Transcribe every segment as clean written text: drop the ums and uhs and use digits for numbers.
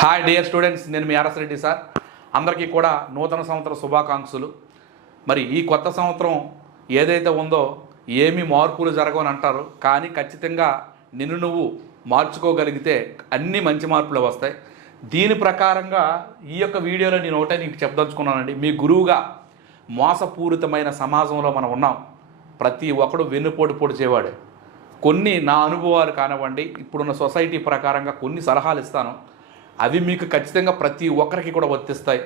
Hi dear students, నేను మీ RS Reddy sir. అందరికీ కూడా నూతన సంవత్సర శుభాకాంక్షలు. మరి ఈ కొత్త సంవత్సరం ఏదైతే ఉందో ఏమీ మార్పులు జరగవని అంటారు, కానీ ఖచ్చితంగా నిన్ను నువ్వు మార్చుకోగలిగితే అన్ని మంచి మార్పులు వస్తాయి. దీని ప్రకారంగా ఈ యొక్క వీడియోలో నేను ఒకటే నీకు చెప్పదలుచుకున్నానండి. మీ గురువుగా మోసపూరితమైన సమాజంలో మనం ఉన్నాం. ప్రతి ఒక్కడు వెన్నుపోటు పొడిచేవాడే. కొన్ని నా అనుభవాలు కానివ్వండి, ఇప్పుడున్న సొసైటీ ప్రకారంగా కొన్ని సలహాలు ఇస్తాను. అవి మీకు ఖచ్చితంగా ప్రతి ఒక్కరికి కూడా వర్తిస్తాయి.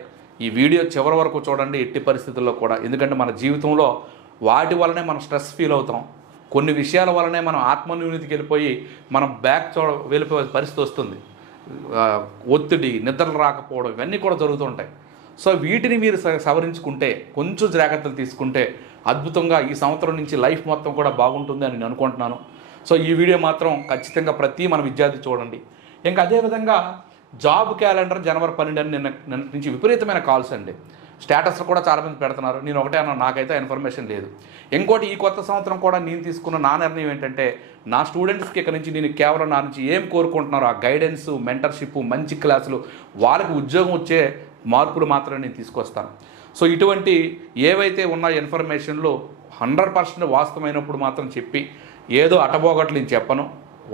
ఈ వీడియో చివరి వరకు చూడండి, ఎట్టి పరిస్థితుల్లో కూడా. ఎందుకంటే మన జీవితంలో వాటి వల్లనే మనం స్ట్రెస్ ఫీల్ అవుతాం. కొన్ని విషయాల వల్లనే మనం ఆత్మన్యూనతికి వెళ్ళిపోయి మనం వెళ్ళిపోయే పరిస్థితి వస్తుంది. ఒత్తిడి, నిద్రలు రాకపోవడం, ఇవన్నీ కూడా జరుగుతుంటాయి. సో వీటిని మీరు సవరించుకుంటే, కొంచెం జాగ్రత్తలు తీసుకుంటే అద్భుతంగా ఈ సంవత్సరం నుంచి లైఫ్ మొత్తం కూడా బాగుంటుంది అని నేను అనుకుంటున్నాను. సో ఈ వీడియో మాత్రం ఖచ్చితంగా ప్రతి మన విద్యార్థి చూడండి. ఇంకా అదేవిధంగా జాబ్ క్యాలెండర్ జనవరి 12 నిన్న నుంచి విపరీతమైన కాల్స్ అండి. స్టేటస్లు కూడా చాలామంది పెడుతున్నారు. నేను ఒకటే అన్నా, నాకైతే ఇన్ఫర్మేషన్ లేదు. ఇంకోటి, ఈ కొత్త సంవత్సరం కూడా నేను తీసుకున్న నా నిర్ణయం ఏంటంటే, నా స్టూడెంట్స్కి ఇక్కడ నుంచి నేను కేవలం నా నుంచి ఏం కోరుకుంటున్నారో ఆ గైడెన్స్, మెంటర్షిప్, మంచి క్లాసులు, వాళ్ళకి ఉద్యోగం వచ్చే మార్పులు మాత్రమే నేను తీసుకొస్తాను. సో ఇటువంటి ఏవైతే ఉన్న ఇన్ఫర్మేషన్లు 100% వాస్తవమైనప్పుడు మాత్రం చెప్పి ఏదో అటబోగట్లు నేను చెప్పను.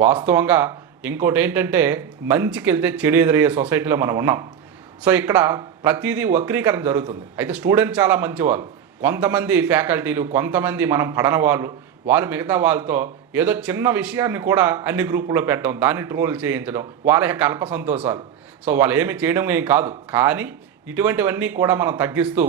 వాస్తవంగా ఇంకోటి ఏంటంటే, మంచికి వెళ్తే చెడు ఎదురయ్యే సొసైటీలో మనం ఉన్నాం. సో ఇక్కడ ప్రతిదీ వక్రీకరణ జరుగుతుంది. అయితే స్టూడెంట్ చాలా మంచివాళ్ళు, కొంతమంది ఫ్యాకల్టీలు, కొంతమంది మనం పడన వాళ్ళు మిగతా వాళ్ళతో ఏదో చిన్న విషయాన్ని కూడా అన్ని గ్రూపుల్లో పెట్టడం, దాన్ని ట్రోల్ చేయించడం, వాళ్ళ యొక్క అల్ప సంతోషాలు. సో వాళ్ళు ఏమి చేయడం ఏం కాదు, కానీ ఇటువంటివన్నీ కూడా మనం తగ్గిస్తూ.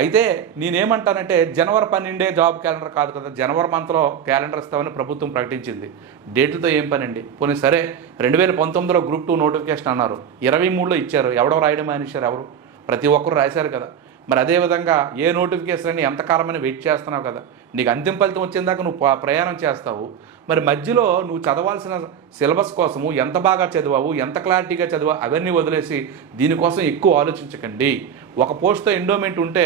అయితే నేనేమంటానంటే, జనవరి 12 జాబ్ క్యాలెండర్ కాదు కదా, జనవరి మంత్లో క్యాలెండర్ ఇస్తామని ప్రభుత్వం ప్రకటించింది. డేట్లతో ఏం పనండి? పోనీ సరే, 2019లో గ్రూప్ 2 నోటిఫికేషన్ అన్నారు, 23లో ఇచ్చారు. ఎవడో రాయడం మానేశారు? ఎవరు? ప్రతి ఒక్కరు రాశారు కదా. మరి అదేవిధంగా ఏ నోటిఫికేషన్ అని ఎంతకాలమని వెయిట్ చేస్తున్నావు కదా. నీకు అంతిమ ఫలితం వచ్చేదాకా నువ్వు ప్రయాణం చేస్తావు. మరి మధ్యలో నువ్వు చదవాల్సిన సిలబస్ కోసము ఎంత బాగా చదివావు, ఎంత క్లారిటీగా చదివావు, అవన్నీ వదిలేసి దీనికోసం ఎక్కువ ఆలోచించకండి. ఒక పోస్ట్తో ఎండోమెంట్ ఉంటే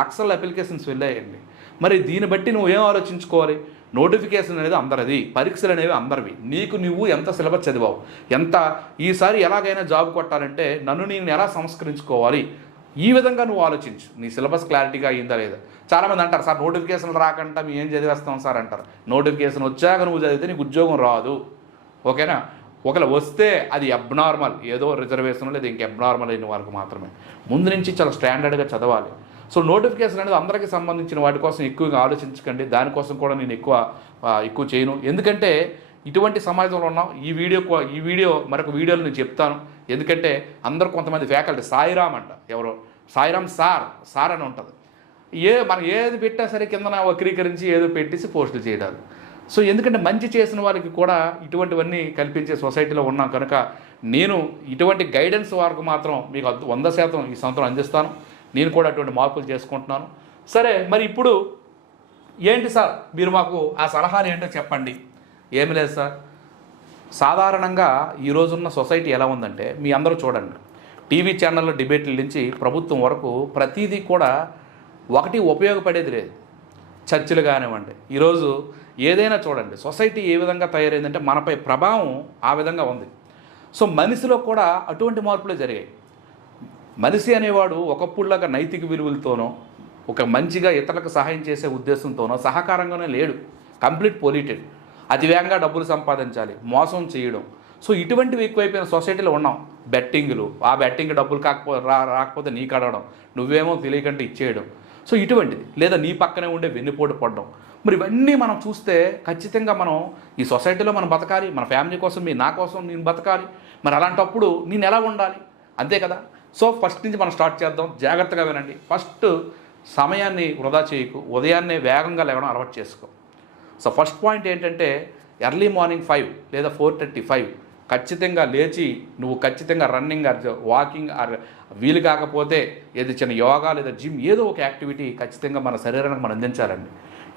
లక్షల అప్లికేషన్స్ వెళ్ళాయండి. మరి దీన్ని బట్టి నువ్వు ఏం ఆలోచించుకోవాలి? నోటిఫికేషన్ అనేది అందరిది, పరీక్షలు అనేవి అందరివి. నీకు నువ్వు ఎంత సిలబస్ చదివావు, ఈసారి ఎలాగైనా జాబ్ కొట్టాలంటే నన్ను నేను ఎలా సంస్కరించుకోవాలి, ఈ విధంగా నువ్వు ఆలోచించు. నీ సిలబస్ క్లారిటీగా అయిందా లేదా? చాలామంది అంటారు, సార్ నోటిఫికేషన్లు రాకుండా మేము ఏం చదివేస్తాం సార్ అంటారు. నోటిఫికేషన్ వచ్చాక నువ్వు చదివితే నీకు ఉద్యోగం రాదు, ఓకేనా? ఒకవేళ వస్తే అది అబ్నార్మల్, ఏదో రిజర్వేషన్ లేదా ఇంక అబ్నార్మల్ అయిన వాళ్ళకి మాత్రమే. ముందు నుంచి చాలా స్టాండర్డ్గా చదవాలి. సో నోటిఫికేషన్ అనేది అందరికీ సంబంధించిన వాటి కోసం ఎక్కువగా ఆలోచించకండి. దానికోసం కూడా నేను ఎక్కువ చేయను. ఎందుకంటే ఇటువంటి సమాజంలో ఉన్నాం. ఈ వీడియో మరొక వీడియోలో నేను చెప్తాను. ఎందుకంటే అందరూ కొంతమంది ఫ్యాకల్టీ సాయిరామ్ అంట, ఎవరో సాయిరామ్ సార్ అని ఉంటుంది. మనం ఏది పెట్టా సరే కింద వక్రీకరించి ఏదో పెట్టేసి పోస్టులు చేయడాలు. సో ఎందుకంటే మంచి చేసిన వాళ్ళకి కూడా ఇటువంటివన్నీ కల్పించే సొసైటీలో ఉన్నాం కనుక నేను ఇటువంటి గైడెన్స్ వరకు మాత్రం మీకు 100% ఈ సంవత్సరం అందిస్తాను. నేను కూడా అటువంటి మార్పులు చేసుకుంటున్నాను. సరే, మరి ఇప్పుడు ఏంటి సార్, మీరు మాకు ఆ సలహాలు ఏంటో చెప్పండి. ఏమి లేదు సార్, సాధారణంగా ఈరోజున్న సొసైటీ ఎలా ఉందంటే, మీ అందరూ చూడండి, టీవీ ఛానల్లో డిబేట్ల నుంచి ప్రభుత్వం వరకు ప్రతిదీ కూడా ఒకటి ఉపయోగపడేది లేదు. చర్చలు కానివ్వండి, ఈరోజు ఏదైనా చూడండి, సొసైటీ ఏ విధంగా తయారైందంటే మనపై ప్రభావం ఆ విధంగా ఉంది. సో మనిషిలో కూడా అటువంటి మార్పులే జరిగాయి. మనిషి అనేవాడు ఒకప్పుడులాగా నైతిక విలువలతోనో, ఒక మంచిగా ఇతరులకు సహాయం చేసే ఉద్దేశంతోనో సహకారంగానే లేడు. Complete polluted. అతివేగంగా డబ్బులు సంపాదించాలి, మోసం చేయడం. సో ఇటువంటివి ఎక్కువైపోయిన సొసైటీలో ఉన్నాం. బెట్టింగ్లు, ఆ బెట్టింగ్ డబ్బులు రాకపోతే నీకు అడగడం, నువ్వేమో తెలియకంటే ఇచ్చేయడం. సో ఇటువంటిది, లేదా నీ పక్కనే ఉండే వెన్నుపోటు పడడం. మరి ఇవన్నీ మనం చూస్తే ఖచ్చితంగా మనం ఈ సొసైటీలో మనం బతకాలి. మన ఫ్యామిలీ కోసం, నా కోసం నేను బతకాలి. మరి అలాంటప్పుడు నేను ఎలా ఉండాలి? అంతే కదా. సో ఫస్ట్ నుంచి మనం స్టార్ట్ చేద్దాం. జాగ్రత్తగా వినండి. ఫస్ట్, సమయాన్ని వృధా చేయకు. ఉదయాన్నే వేగంగా లేవడం అలవాటు చేసుకో. సో ఫస్ట్ పాయింట్ ఏంటంటే, ఎర్లీ మార్నింగ్ 5 లేదా 4:35 ఖచ్చితంగా లేచి నువ్వు ఖచ్చితంగా రన్నింగ్ ఆర్ వాకింగ్ ఆర్ వీలు కాకపోతే ఏదో చిన్న యోగా లేదా జిమ్, ఏదో ఒక యాక్టివిటీ ఖచ్చితంగా మన శరీరానికి మనం అందించాలండి.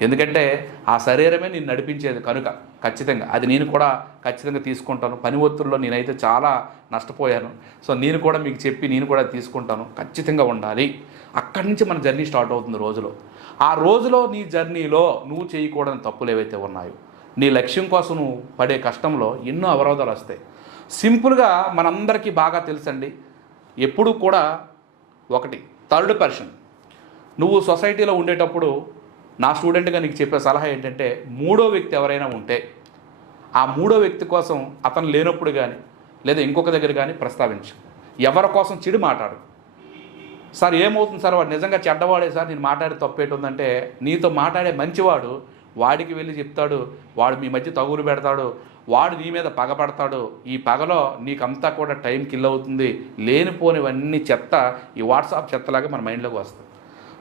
ఎందుకంటే ఆ శరీరమే నేను నడిపించేది కనుక ఖచ్చితంగా అది నేను కూడా ఖచ్చితంగా తీసుకుంటాను. పని ఒత్తిడిలో నేనైతే చాలా నష్టపోయాను. సో నేను కూడా మీకు చెప్పి నేను కూడా తీసుకుంటాను. ఖచ్చితంగా ఉండాలి. అక్కడి నుంచి మన జర్నీ స్టార్ట్ అవుతుంది రోజులో. ఆ రోజులో నీ జర్నీలో నువ్వు చేయకూడని తప్పులు ఏవైతే ఉన్నాయో, నీ లక్ష్యం కోసం నువ్వు పడే కష్టంలో ఎన్నో అవరోధాలు వస్తాయి. సింపుల్గా మనందరికీ బాగా తెలుసండి, ఎప్పుడు కూడా ఒకటి థర్డ్ పర్సన్. నువ్వు సొసైటీలో ఉండేటప్పుడు నా స్టూడెంట్గా నీకు చెప్పే సలహా ఏంటంటే, మూడో వ్యక్తి ఎవరైనా ఉంటే ఆ మూడో వ్యక్తి కోసం అతను లేనప్పుడు కానీ లేదా ఇంకొక దగ్గర కానీ ప్రస్తావించు. ఎవరి కోసం చెడు మాట్లాడు. సార్ ఏమవుతుంది సార్, వాడు నిజంగా చెడ్డవాడే సార్, నేను మాట్లాడే తప్పేటుందంటే, నీతో మాట్లాడే మంచివాడు వాడికి వెళ్ళి చెప్తాడు, వాడు మీ మధ్య తగులు పెడతాడు, వాడు నీ మీద పగపడతాడు. ఈ పగలో నీకంతా కూడా టైం కిల్ అవుతుంది. లేనిపోనివన్నీ చెత్త ఈ వాట్సాప్ చెత్తలాగా మన మైండ్లోకి వస్తుంది.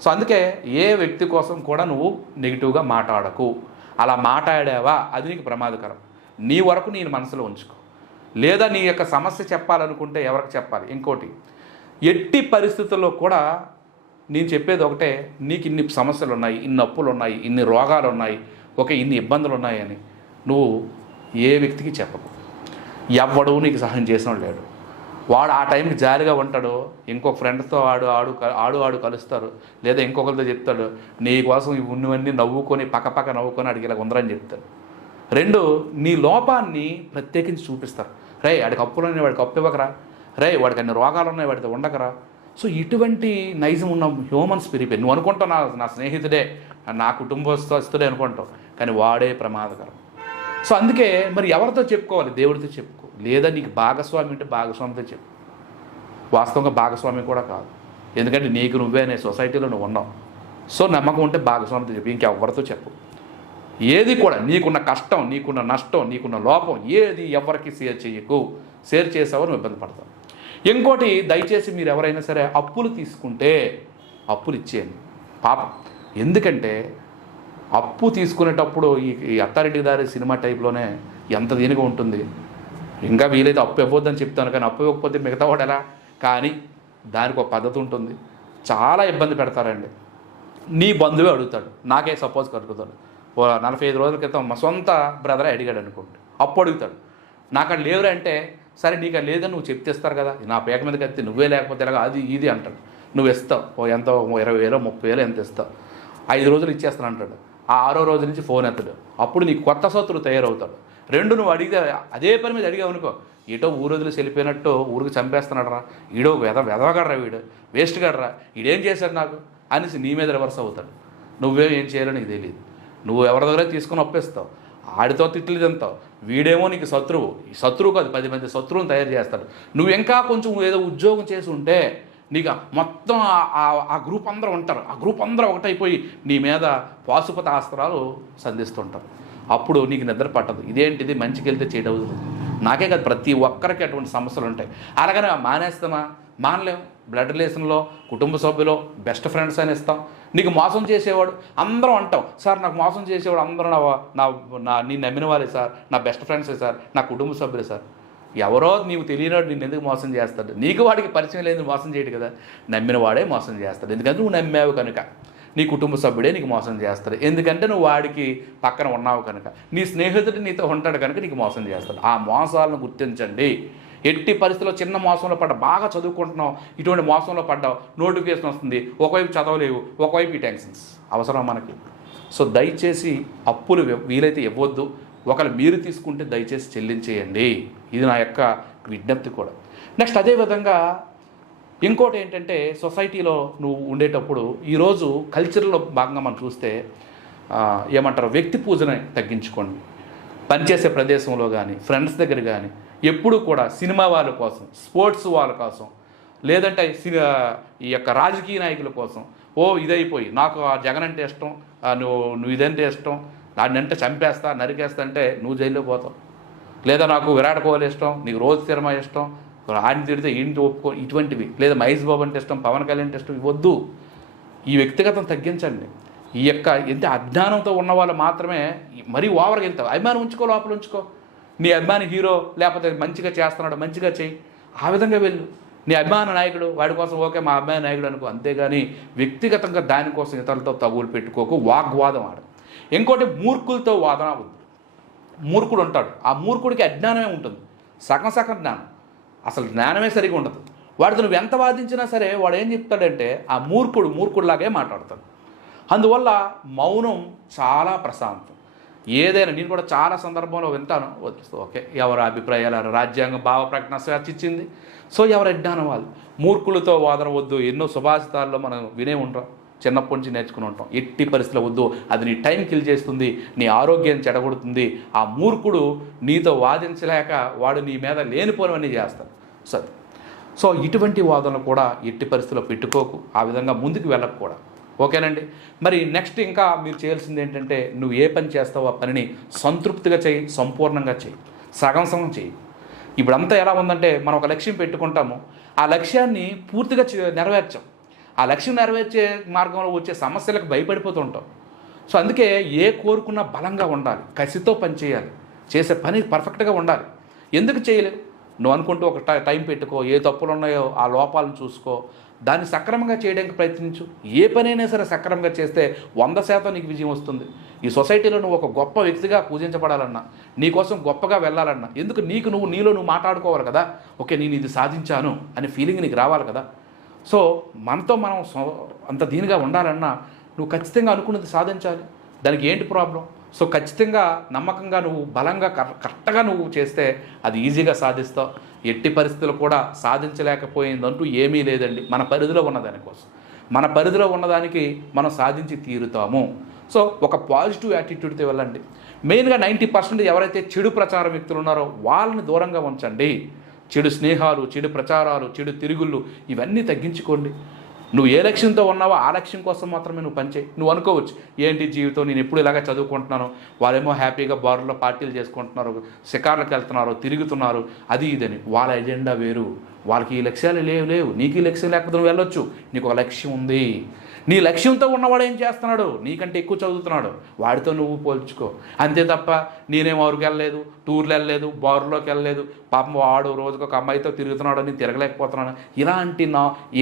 సో అందుకే ఏ వ్యక్తి కోసం కూడా నువ్వు నెగిటివ్గా మాట్లాడకు. అలా మాట్లాడావా అది నీకు ప్రమాదకరం. నీ వరకు నేను మనసులో ఉంచుకో. లేదా నీ యొక్క సమస్య చెప్పాలనుకుంటే ఎవరికి చెప్పాలి. ఇంకోటి, ఎట్టి పరిస్థితుల్లో కూడా నేను చెప్పేది ఒకటే, నీకు ఇన్ని సమస్యలు ఉన్నాయి, ఇన్ని అప్పులు ఉన్నాయి, ఇన్ని రోగాలు ఉన్నాయి, ఇన్ని ఇబ్బందులు ఉన్నాయని నువ్వు ఏ వ్యక్తికి చెప్పకు. ఎవ్వడు నీకు సహాయం చేసిన లేడు. వాడు ఆ టైంకి జాలిగా ఉంటాడు, ఇంకొక ఫ్రెండ్తో ఆడు కలుస్తారు, లేదా ఇంకొకరితో చెప్తాడు, నీ కోసం ఉన్నవన్నీ నవ్వుకొని పక్క నవ్వుకొని అడిగి ఇలా ఉందరని చెప్తాడు. రెండు, నీ లోపాన్ని ప్రత్యేకించి చూపిస్తారు. రే వాడికి అప్పులు ఉన్నాయి, వాడికి అప్పు ఇవ్వకరా, రే వాడికి అన్ని రోగాలు ఉన్నాయి, వాడితో ఉండకరా. సో ఇటువంటి నైజం ఉన్న హ్యూమన్స్ పెరిగిపోయి నువ్వు అనుకుంటావు నా స్నేహితుడే, నా కుటుంబస్తుడే అనుకుంటావు, కానీ వాడే ప్రమాదకరం. సో అందుకే మరి ఎవరితో చెప్పుకోవాలి? దేవుడితో చెప్పుకో. లేదా నీకు భాగస్వామి ఉంటే భాగస్వామితో చెప్పు. వాస్తవంగా భాగస్వామి కూడా కాదు, ఎందుకంటే నీకు నువ్వే అనే సొసైటీలో నువ్వు ఉన్నావు. సో నమ్మకం ఉంటే భాగస్వామితో చెప్పు, ఇంకెవరితో చెప్పు. ఏది కూడా నీకున్న కష్టం, నీకున్న నష్టం, నీకున్న లోపం ఏది ఎవరికి షేర్ చేయకు. షేర్ చేసావో నువ్వు ఇబ్బంది పడతావు. ఇంకోటి, దయచేసి మీరు ఎవరైనా సరే అప్పులు తీసుకుంటే అప్పులు ఇచ్చేయండి పాపం. ఎందుకంటే అప్పు తీసుకునేటప్పుడు ఈ అత్తారింటికి దారి సినిమా టైప్లోనే ఎంత దీనిగా ఉంటుంది. ఇంకా వీలైతే అప్పు ఇవ్వద్దని చెప్తాను, కానీ అప్పు ఇవ్వకపోతే మిగతా వాడు ఎలా? కానీ దానికి ఒక పద్ధతి ఉంటుంది. చాలా ఇబ్బంది పెడతారండి. నీ బంధువే అడుగుతాడు, నాకే సపోజ్ కలుగుతాడు. 45 రోజుల క్రితం మా సొంత బ్రదరే అడిగాడు అనుకోండి, అప్పు అడుగుతాడు. నాకు అది లేవురా అంటే, సరే నీకు అది లేదని నువ్వు చెప్తేస్తారు కదా, నా పేక మీద కత్తి నువ్వే లేకపోతే ఎలాగ అది ఇది అంటాడు. నువ్వు ఇస్తావు ఎంతో 20,000 30,000 ఎంత ఇస్తావు, 5 రోజులు ఇచ్చేస్తాను అంటాడు. ఆ 6వ రోజు నుంచి ఫోన్ ఎత్తాడు. అప్పుడు నీకు కొత్త శత్రువు తయారవుతాడు. రెండు, నువ్వు అడిగితే అదే పని మీద అడిగావు అనుకో, ఏటో ఊరొదిలి వెళ్ళిపోయినట్టు ఊరికి చంపేస్తున్నాడు రా, ఈడో వెదవగడరా, వీడు వేస్ట్ గడరా, ఈడేం చేశాడు నాకు అనేసి నీ మీద రివర్స్ అవుతాడు. నువ్వేం చేయాలో నీకు తెలియదు. నువ్వు ఎవరి దగ్గర తీసుకుని ఒప్పేస్తావు, ఆడితో తిట్లు తింటావు. వీడేమో నీకు శత్రువు. ఈ శత్రువు కాదు, 10 మంది శత్రువుని తయారు చేస్తాడు. నువ్వు ఇంకా కొంచెం ఏదో ఉద్యోగం చేసి ఉంటే నీకు మొత్తం ఆ గ్రూప్ అందరూ ఉంటారు. ఆ గ్రూప్ అందరూ ఒకటైపోయి నీ మీద పాశుపత అస్త్రాలు సంధిస్తుంటారు. అప్పుడు నీకు నిద్ర పట్టదు. ఇదేంటిది, మంచికి వెళ్తే చెడు అవుతుంది. నాకే కాదు, ప్రతి ఒక్కరికి అటువంటి సమస్యలు ఉంటాయి. అలాగనే మానేస్తామా? మానలేం. బ్లడ్ రిలేషన్లో, కుటుంబ సభ్యులో, బెస్ట్ ఫ్రెండ్స్ అని ఇస్తాం. నీకు మోసం చేసేవాడు అందరం అంటాం, సార్ నాకు మోసం చేసేవాడు అందరూ నేను నమ్మిన వాళ్ళే సార్, నా బెస్ట్ ఫ్రెండ్సే సార్, నా కుటుంబ సభ్యులే సార్. ఎవరో నీకు తెలియనాడు నిన్ను ఎందుకు మోసం చేస్తాడు? నీకు వాడికి పరిచయం లేదు మోసం చేయడు కదా. నమ్మిన వాడే మోసం చేస్తాడు, ఎందుకంటే నువ్వు నమ్మావు కనుక. నీ కుటుంబ సభ్యుడే నీకు మోసం చేస్తాడు, ఎందుకంటే నువ్వు వాడికి పక్కన ఉన్నావు కనుక. నీ స్నేహితుడు నీతో ఉంటాడు కనుక నీకు మోసం చేస్తాడు. ఆ మోసాలను గుర్తించండి. ఎట్టి పరిస్థితుల్లో చిన్న మోసంలో పడ్డావు, బాగా చదువుకుంటున్నావు, ఇటువంటి మోసంలో పడ్డావు, నోటిఫికేషన్ వస్తుంది, ఒకవైపు చదవలేవు, ఒకవైపు ఈ టెన్షన్స్ అవసరం మనకి. సో దయచేసి అప్పులు వీలైతే ఇవ్వద్దు. ఒకవేళ మీరు తీసుకుంటే దయచేసి చెల్లించేయండి. ఇది నా యొక్క విజ్ఞప్తి కూడా. నెక్స్ట్ అదేవిధంగా ఇంకోటి ఏంటంటే, సొసైటీలో నువ్వు ఉండేటప్పుడు ఈరోజు కల్చర్లో భాగంగా మనం చూస్తే ఏమంటారు, వ్యక్తి పూజని తగ్గించుకోండి. పనిచేసే ప్రదేశంలో కానీ, ఫ్రెండ్స్ దగ్గర కానీ ఎప్పుడు కూడా సినిమా వాళ్ళ కోసం, స్పోర్ట్స్ వాళ్ళ కోసం, లేదంటే ఈ యొక్క రాజకీయ నాయకుల కోసం ఇదైపోయి నాకు ఆ జగన్ అంటే ఇష్టం, నువ్వు ఇదంటే ఇష్టం, దాన్ని అంటే చంపేస్తా నరికేస్తా అంటే నువ్వు జైల్లో పోతావు. లేదా నాకు విరాట్ కోహ్లీ ఇష్టం, నీకు రోహిత్ శర్మ ఇష్టం, ఆయన తిడితే ఏంటి ఒప్పుకో, ఇటువంటివి. లేదా మహేష్ బాబు అంటే ఇష్టం, పవన్ కళ్యాణ్ అంటే ఇష్టం, ఇవద్దు. ఈ వ్యక్తిగతం తగ్గించండి. ఈ యొక్క ఎంత అజ్ఞానంతో ఉన్న వాళ్ళు మాత్రమే మరీ ఓవర్గా వెళ్తావు. అభిమానం ఉంచుకో, లోపల ఉంచుకో. నీ అభిమాని హీరో లేకపోతే మంచిగా చేస్తున్నాడు, మంచిగా చెయ్యి, ఆ విధంగా వెళ్ళు. నీ అభిమాన నాయకుడు, వాడి కోసం ఓకే మా అభిమాన నాయకుడు అనుకో, అంతేగాని వ్యక్తిగతంగా దానికోసం ఇతరులతో తగులు పెట్టుకోకు, వాగ్వాదం ఆడు. ఇంకోటి, మూర్ఖులతో వాదన వద్దు. మూర్ఖుడు ఉంటాడు, ఆ మూర్ఖుడికి అజ్ఞానమే ఉంటుంది, సగం జ్ఞానం, అసలు జ్ఞానమే సరిగా ఉండదు. వాడితో నువ్వు ఎంత వాదించినా సరే వాడు ఏం చెప్తాడంటే ఆ మూర్ఖుడులాగే మాట్లాడతాడు. అందువల్ల మౌనం చాలా ప్రశాంతం. ఏదైనా నేను కూడా చాలా సందర్భంలో వింటాను. ఓకే, ఎవరి అభిప్రాయాలు, రాజ్యాంగం భావ ప్రకటన స్వేచ్ఛ ఇచ్చింది. సో ఎవరు అజ్ఞానం వాళ్ళు. మూర్ఖులతో వాదన వద్దు, ఎన్నో సుభాషితాల్లో మనం వినే ఉంటాం, చిన్నప్పటి నుంచి నేర్చుకుని ఉంటాం. ఎట్టి పరిస్థితుల్లో వద్దు, అది నీ టైం కిల్ చేస్తుంది, నీ ఆరోగ్యాన్ని చెడగొడుతుంది. ఆ మూర్ఖుడు నీతో వాదించలేక వాడు నీ మీద లేనిపోనివన్నీ చేస్తాడు. సరే, సో ఇటువంటి వాదనలు కూడా ఎట్టి పరిస్థితుల్లో పెట్టుకోకు, ఆ విధంగా ముందుకు వెళ్ళకు కూడా. ఓకేనండి. మరి నెక్స్ట్ ఇంకా మీరు చేయాల్సింది ఏంటంటే, నువ్వు ఏ పని చేస్తావో ఆ పనిని సంతృప్తిగా చేయి, సంపూర్ణంగా చేయి, సగం సగం చేయి. ఇప్పుడంతా ఎలా ఉందంటే, మనం ఒక లక్ష్యం పెట్టుకుంటాము, ఆ లక్ష్యాన్ని పూర్తిగా నెరవేర్చాం. ఆ లక్ష్యం నెరవేర్చే మార్గంలో వచ్చే సమస్యలకు భయపడిపోతూ ఉంటాం. సో అందుకే ఏ కోరుకున్నా బలంగా ఉండాలి, కసితో పని చేయాలి, చేసే పని పర్ఫెక్ట్గా ఉండాలి. ఎందుకు చేయలేవు? నువ్వు అనుకుంటూ ఒక టైం పెట్టుకో, ఏ తప్పులు ఉన్నాయో ఆ లోపాలను చూసుకో, దాన్ని సక్రమంగా చేయడానికి ప్రయత్నించు. ఏ పనైనా సరే సక్రమంగా చేస్తే 100% నీకు విజయం వస్తుంది. ఈ సొసైటీలో నువ్వు ఒక గొప్ప వ్యక్తిగా పూజించబడాలన్నా, నీకోసం గొప్పగా వెళ్ళాలన్నా, ఎందుకు నీలో నువ్వు మాట్లాడుకోవాలి కదా. ఓకే, నేను ఇది సాధించాను అనే ఫీలింగ్ నీకు రావాలి కదా. సో మనతో మనం అంత దీనిగా ఉండాలన్నా నువ్వు ఖచ్చితంగా అనుకున్నది సాధించాలి. దానికి ఏంటి ప్రాబ్లం? సో ఖచ్చితంగా నమ్మకంగా నువ్వు బలంగా కరెక్ట్గా నువ్వు చేస్తే అది ఈజీగా సాధిస్తావు. ఎట్టి పరిస్థితులు కూడా సాధించలేకపోయిందంటూ ఏమీ లేదండి. మన పరిధిలో ఉన్నదానికోసం, మన పరిధిలో ఉన్నదానికి మనం సాధించి తీరుతాము. సో ఒక పాజిటివ్ యాటిట్యూడ్తో వెళ్ళండి. మెయిన్గా 90% ఎవరైతే చెడు ప్రచార వ్యక్తులు ఉన్నారో వాళ్ళని దూరంగా ఉంచండి. చెడు స్నేహాలు, చెడు ప్రచారాలు, చెడు తిరుగుళ్ళు ఇవన్నీ తగ్గించుకోండి. నువ్వు ఏ లక్ష్యంతో ఉన్నావో ఆ లక్ష్యం కోసం మాత్రమే నువ్వు పనిచేయి. నువ్వు అనుకోవచ్చు, ఏంటి జీవితం, నేను ఎప్పుడు ఇలాగ చదువుకుంటున్నాను, వాళ్ళేమో హ్యాపీగా బార్లో పార్టీలు చేసుకుంటున్నారు, షికార్లకు వెళ్తున్నారు, తిరుగుతున్నారు, అది ఇదని. వాళ్ళ ఎజెండా వేరు, వాళ్ళకి ఈ లక్ష్యాలు లేవు. నీకు ఈ లక్ష్యం లేకపోతే నువ్వు వెళ్ళొచ్చు. నీకు ఒక లక్ష్యం ఉంది. నీ లక్ష్యంతో ఉన్నవాడు ఏం చేస్తున్నాడు? నీకంటే ఎక్కువ చదువుతున్నాడు, వాడితో నువ్వు పోల్చుకో. అంతే తప్ప నేనేం ఊరికి వెళ్ళలేదు, టూర్లు వెళ్ళలేదు, బార్లోకి వెళ్ళలేదు, పాపం వాడు రోజుకు ఒక అమ్మాయితో తిరుగుతున్నాడు, నేను తిరగలేకపోతున్నాను, ఇలాంటి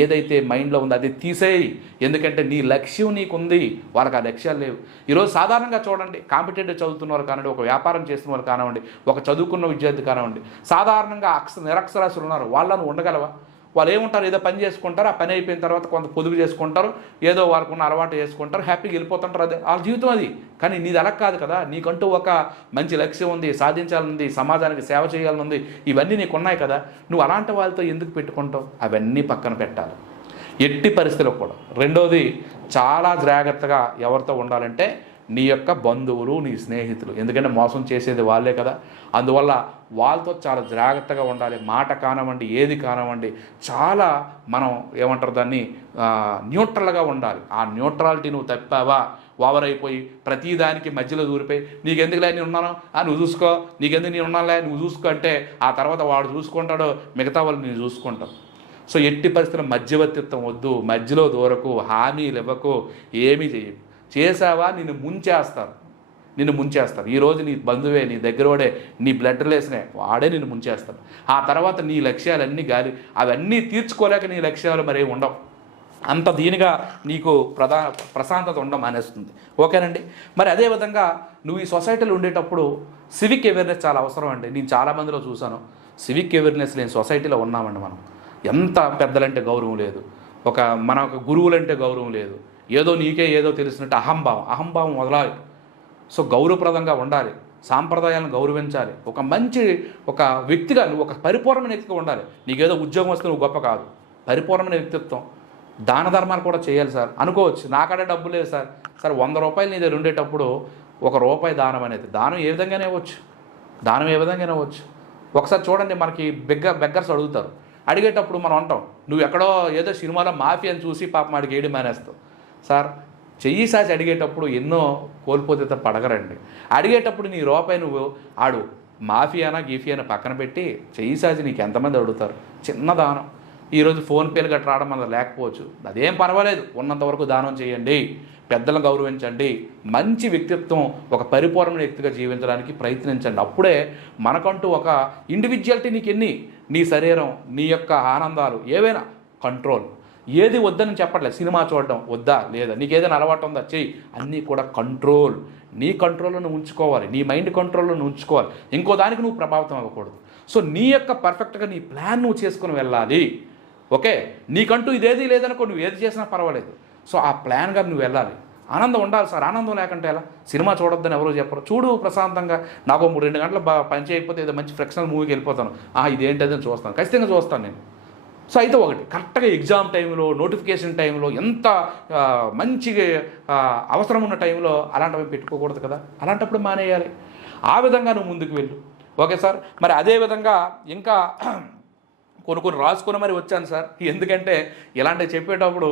ఏదైతే మైండ్లో ఉందో అది తీసేయి. ఎందుకంటే నీ లక్ష్యం నీకుంది, వాళ్ళకి ఆ లక్ష్యాలు లేవు. ఈరోజు సాధారణంగా చూడండి, కాంపిటేటివ్ చదువుతున్న వాళ్ళు కానివ్వండి, ఒక వ్యాపారం చేస్తున్న వాళ్ళు కానివ్వండి, ఒక చదువుకున్న విద్యార్థి కానివ్వండి, సాధారణంగా నిరక్షరాస్యులు ఉన్నారు. వాళ్ళను ఉండగలవా? వాళ్ళు ఏముంటారు, ఏదో పని చేసుకుంటారు, ఆ పని అయిపోయిన తర్వాత కొంత పొదుపు చేసుకుంటారు, ఏదో వాళ్ళకున్న అలవాటు చేసుకుంటారు, హ్యాపీగా వెళ్ళిపోతుంటారు. అదే వాళ్ళ జీవితం అది. కానీ నీది అలా కాదు కదా. నీకంటూ ఒక మంచి లక్ష్యం ఉంది, సాధించాలనుంది, సమాజానికి సేవ చేయాలనుంది, ఇవన్నీ నీకు ఉన్నాయి కదా. నువ్వు అలాంటి వాళ్ళతో ఎందుకు పెట్టుకుంటావు? అవన్నీ పక్కన పెట్టాలి ఎట్టి పరిస్థితుల్లో కూడా. రెండోది, చాలా జాగ్రత్తగా ఎవరితో ఉండాలంటే నీ యొక్క బంధువులు, నీ స్నేహితులు. ఎందుకంటే మోసం చేసేది వాళ్ళే కదా. అందువల్ల వాళ్ళతో చాలా జాగ్రత్తగా ఉండాలి. మాట కానివ్వండి, ఏది కానివ్వండి, చాలా మనం ఏమంటారు దాన్ని, న్యూట్రల్గా ఉండాలి. ఆ న్యూట్రాలిటీ నువ్వు తప్పావా, ఓవరైపోయి ప్రతిదానికి మధ్యలో దూరిపోయి నీకెందుకులే నేను ఉన్నాను, నువ్వు చూసుకో, నీకెందుకు నేను ఉన్నానులే నువ్వు చూసుకో అంటే ఆ తర్వాత వాడు చూసుకుంటాడో, మిగతా వాళ్ళు నేను చూసుకుంటాం. సో ఎట్టి పరిస్థితుల్లో మధ్యవర్తిత్వం వద్దు, మధ్యలో దూరకు, హామీలు ఇవ్వకు, ఏమీ చేయకు. చేసావా నిన్ను ముంచేస్తారు. ఈరోజు నీ బంధువే, నీ దగ్గరవాడే, నీ బ్లడ్ రిలేషనే, వాడే నిన్ను ముంచేస్తాడు. ఆ తర్వాత నీ లక్ష్యాలన్నీ గాలి. అవన్నీ తీర్చుకోలేక నీ లక్ష్యాలు మరేమి ఉండవు. అంత దీనిగా నీకు ప్రశాంతత ఉండడం మానేస్తుంది. ఓకేనండి. మరి అదేవిధంగా నువ్వు ఈ సొసైటీలో ఉండేటప్పుడు సివిక్ అవేర్నెస్ చాలా అవసరం అండి. నేను చాలామందిలో చూశాను, సివిక్ అవేర్నెస్ లేని సొసైటీలో ఉన్నామండి మనం. ఎంత పెద్దలంటే గౌరవం లేదు, మన గురువులంటే గౌరవం లేదు, ఏదో నీకే ఏదో తెలిసినట్టు అహంభావం వదలాలి. సో గౌరవప్రదంగా ఉండాలి, సాంప్రదాయాలను గౌరవించాలి. ఒక వ్యక్తిగా నువ్వు ఒక పరిపూర్ణమైన వ్యక్తిగా ఉండాలి. నీకేదో ఉద్యోగం వస్తే నువ్వు గొప్ప కాదు. పరిపూర్ణమైన వ్యక్తిత్వం. దాన ధర్మాలు కూడా చేయాలి సార్. అనుకోవచ్చు, నాకాడే డబ్బు లేదు సార్. 100 రూపాయలు నీ దగ్గర ఉండేటప్పుడు ₹1 దానం అనేది, దానం ఏ విధంగానే ఇవ్వచ్చు. ఒకసారి చూడండి, మనకి బెగ్గర్స్ అడుగుతారు. అడిగేటప్పుడు మనం అంటాం, నువ్వు ఎక్కడో ఏదో సినిమాలో మాఫియా అని చూసి పాపం వాడికి ఏడి మానేస్తావు. సార్, చెయ్యి సాచి అడిగేటప్పుడు ఎన్నో కోల్పోతే పడగరండి. అడిగేటప్పుడు నీ రూపాయి నువ్వు ఆడు మాఫియానా గీఫియానా పక్కన పెట్టి చెయ్యి సాచి నీకు ఎంతమంది అడుగుతారు? చిన్న దానం. ఈరోజు ఫోన్పేలు గట్రా రావడం మన లేకపోవచ్చు, అదేం పర్వాలేదు, ఉన్నంత వరకు దానం చేయండి, పెద్దలను గౌరవించండి, మంచి వ్యక్తిత్వం, ఒక పరిపూర్ణ వ్యక్తిగా జీవించడానికి ప్రయత్నించండి. అప్పుడే మనకంటూ ఒక ఇండివిజువాలిటీ నీ శరీరం, నీ యొక్క ఆనందాలు ఏవైనా కంట్రోల్. ఏది వద్దని చెప్పట్లేదు, సినిమా చూడడం వద్దా లేదా, నీకు ఏదైనా అలవాటు ఉందా చెయ్యి, అన్నీ కూడా కంట్రోల్. నీ కంట్రోల్లో నువ్వు ఉంచుకోవాలి, నీ మైండ్ కంట్రోల్లో నువ్వు ఉంచుకోవాలి. ఇంకో దానికి నువ్వు ప్రభావితం అవ్వకూడదు. సో నీ యొక్క పర్ఫెక్ట్గా నీ ప్లాన్ నువ్వు చేసుకుని వెళ్ళాలి. ఓకే, నీకంటూ ఇదేది లేదనుకో, నువ్వు ఏది చేసినా పర్వాలేదు. సో ఆ ప్లాన్గా నువ్వు వెళ్ళాలి. ఆనందం ఉండాలి సార్. ఆనందం లేకుంటే ఎలా? సినిమా చూడొద్దని ఎవరో చెప్పరు. చూడు ప్రశాంతంగా. నాకు 2 గంటలు పని చేయకపోతే ఏదో మంచి ఫ్రిక్షనల్ మూవీకి వెళ్ళిపోతాను. ఇదేంటని చూస్తాను, ఖచ్చితంగా చూస్తాను నేను. సో అయితే ఒకటి కరెక్ట్గా ఎగ్జామ్ టైంలో, నోటిఫికేషన్ టైంలో, ఎంత మంచి అవసరం ఉన్న టైంలో అలాంటివి పెట్టుకోకూడదు కదా. అలాంటప్పుడు మానేయాలి. ఆ విధంగా నువ్వు ముందుకు వెళ్ళు. Okay sir. మరి అదేవిధంగా ఇంకా కొన్ని రాసుకుని మరి వచ్చాను సార్. ఎందుకంటే ఇలాంటివి చెప్పేటప్పుడు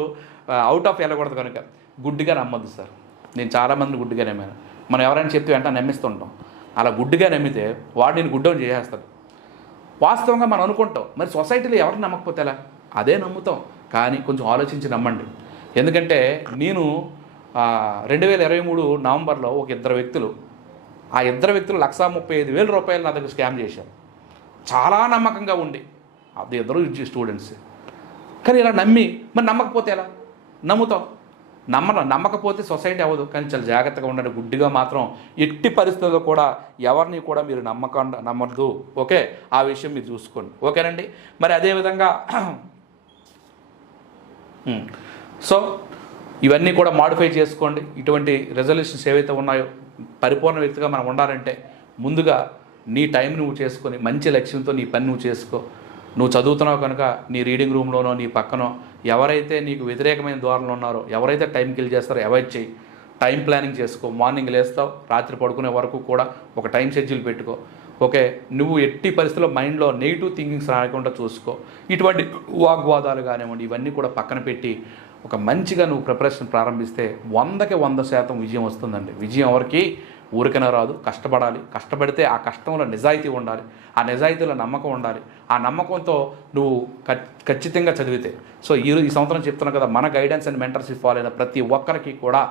అవుట్ ఆఫ్ వెళ్ళకూడదు కనుక. గుడ్డిగా నమ్మద్దు సార్. నేను చాలామందిని గుడ్డిగా నమ్మాను. మనం ఎవరైనా చెప్తే వెంటనే నమ్మిస్తుంటాం. అలా గుడ్డిగా నమ్మితే వాడు నేను గుడ్డని చేసేస్తాడు. వాస్తవంగా మనం అనుకుంటాం. మరి సొసైటీలో ఎవరిని నమ్మకపోతే ఎలా? అదే నమ్ముతాం. కానీ కొంచెం ఆలోచించి నమ్మండి. ఎందుకంటే నేను 2023 నవంబర్లో ఒక 2 వ్యక్తులు, ఆ 2 వ్యక్తులు 1,35,000 రూపాయలు నా దగ్గర స్కామ్ చేశారు. చాలా నమ్మకంగా ఉండి, అది 2 స్టూడెంట్స్. కానీ ఇలా నమ్మి మరి నమ్మకపోతే ఎలా? నమ్ముతాం. నమ్మకపోతే సొసైటీ అవ్వదు. కానీ చాలా జాగ్రత్తగా ఉండండి. గుడ్డిగా మాత్రం ఎట్టి పరిస్థితుల్లో కూడా ఎవరిని కూడా మీరు నమ్మద్దు. ఓకే, ఆ విషయం మీరు చూసుకోండి. ఓకేనండి. మరి అదేవిధంగా సో ఇవన్నీ కూడా మాడిఫై చేసుకోండి. ఇటువంటి రెజల్యూషన్స్ ఏవైతే ఉన్నాయో, పరిపూర్ణ వ్యక్తిగా మనం ఉండాలంటే ముందుగా నీ టైం నువ్వు చేసుకొని మంచి లక్ష్యంతో నీ పని నువ్వు చేసుకో. నువ్వు చదువుతున్నావు కనుక నీ రీడింగ్ రూమ్లోనో నీ పక్కనో ఎవరైతే నీకు వ్యతిరేకమైన ధోరణులు ఉన్నారో, ఎవరైతే టైం కిల్ చేస్తారో అవాయిడ్ చేయి. టైం ప్లానింగ్ చేసుకో. మార్నింగ్ లేస్తావు, రాత్రి పడుకునే వరకు కూడా ఒక టైం షెడ్యూల్ పెట్టుకో. ఓకే, నువ్వు ఎట్టి పరిస్థితుల్లో మైండ్లో నెగిటివ్ థింకింగ్స్ రాకుండా చూసుకో. ఇటువంటి వాగ్వాదాలు కానివ్వండి, ఇవన్నీ కూడా పక్కన పెట్టి ఒక మంచిగా నువ్వు ప్రిపరేషన్ ప్రారంభిస్తే 100కి 100% విజయం వస్తుందండి. విజయం ఎవరికి ఊరికనే రాదు. కష్టపడాలి. కష్టపడితే ఆ కష్టంలో నిజాయితీ ఉండాలి. ఆ నిజాయితీలో నమ్మకం ఉండాలి. ఆ నమ్మకంతో నువ్వు ఖచ్చితంగా చదివితే. సో ఈ సంవత్సరం చెప్తున్నా కదా, మన గైడెన్స్ అండ్ మెంటర్షిప్ ఫాలో అయిన ప్రతి ఒక్కరికి కూడా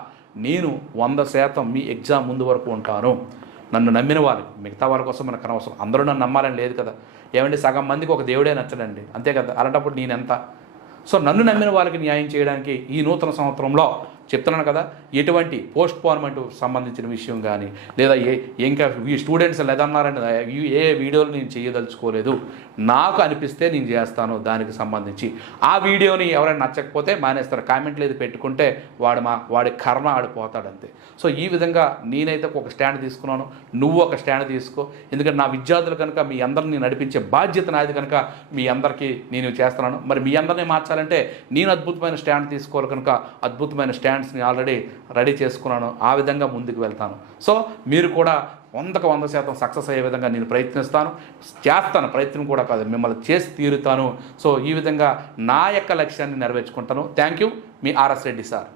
నేను 100% మీ ఎగ్జామ్ ముందు వరకు ఉంటాను. నన్ను నమ్మిన వాళ్ళు, మిగతా వాళ్ళ కోసం మనకు అనవసరం. అందరూ నన్ను నమ్మాలని లేదు కదా. ఏమంటే సగం మందికి ఒక దేవుడే నచ్చడండి, అంతే కదా. అలాంటప్పుడు నేనెంత? సో నన్ను నమ్మిన వాళ్ళకి న్యాయం చేయడానికి ఈ నూతన సంవత్సరంలో చెప్తున్నాను కదా, ఎటువంటి పోస్ట్ పోన్మెంట్ సంబంధించిన విషయం కానీ, లేదా ఇంకా ఈ స్టూడెంట్స్ లేదన్నారని ఏ వీడియోలు నేను చేయదలుచుకోలేదు. నాకు అనిపిస్తే నేను చేస్తాను దానికి సంబంధించి. ఆ వీడియోని ఎవరైనా నచ్చకపోతే మానేస్తారు. కామెంట్లు ఏది పెట్టుకుంటే వాడి కర్మ ఆడిపోతాడు అంతే. సో ఈ విధంగా నేనైతే ఒక స్టాండ్ తీసుకున్నాను. నువ్వు ఒక స్టాండ్ తీసుకో. ఎందుకంటే నా విద్యార్థులు కనుక మీ అందరినీ నడిపించే బాధ్యత నాది కనుక మీ అందరికీ నేను చేస్తున్నాను. మరి మీ అందరినీ మార్చాలంటే నేను అద్భుతమైన స్టాండ్ తీసుకోవాలి కనుక అద్భుతమైన స్టాండ్స్ని ఆల్రెడీ రెడీ చేసుకున్నాను. ఆ విధంగా ముందుకు వెళ్తాను. సో మీరు కూడా 100కి 100% సక్సెస్ అయ్యే విధంగా నేను ప్రయత్నిస్తాను, చేస్తాను. ప్రయత్నం కూడా కాదు, మిమ్మల్ని చేసి తీరుతాను. సో ఈ విధంగా నా యొక్క లక్ష్యాన్ని నెరవేర్చుకుంటాను. థ్యాంక్ యూ, మీ ఆర్ఎస్ రెడ్డి సార్.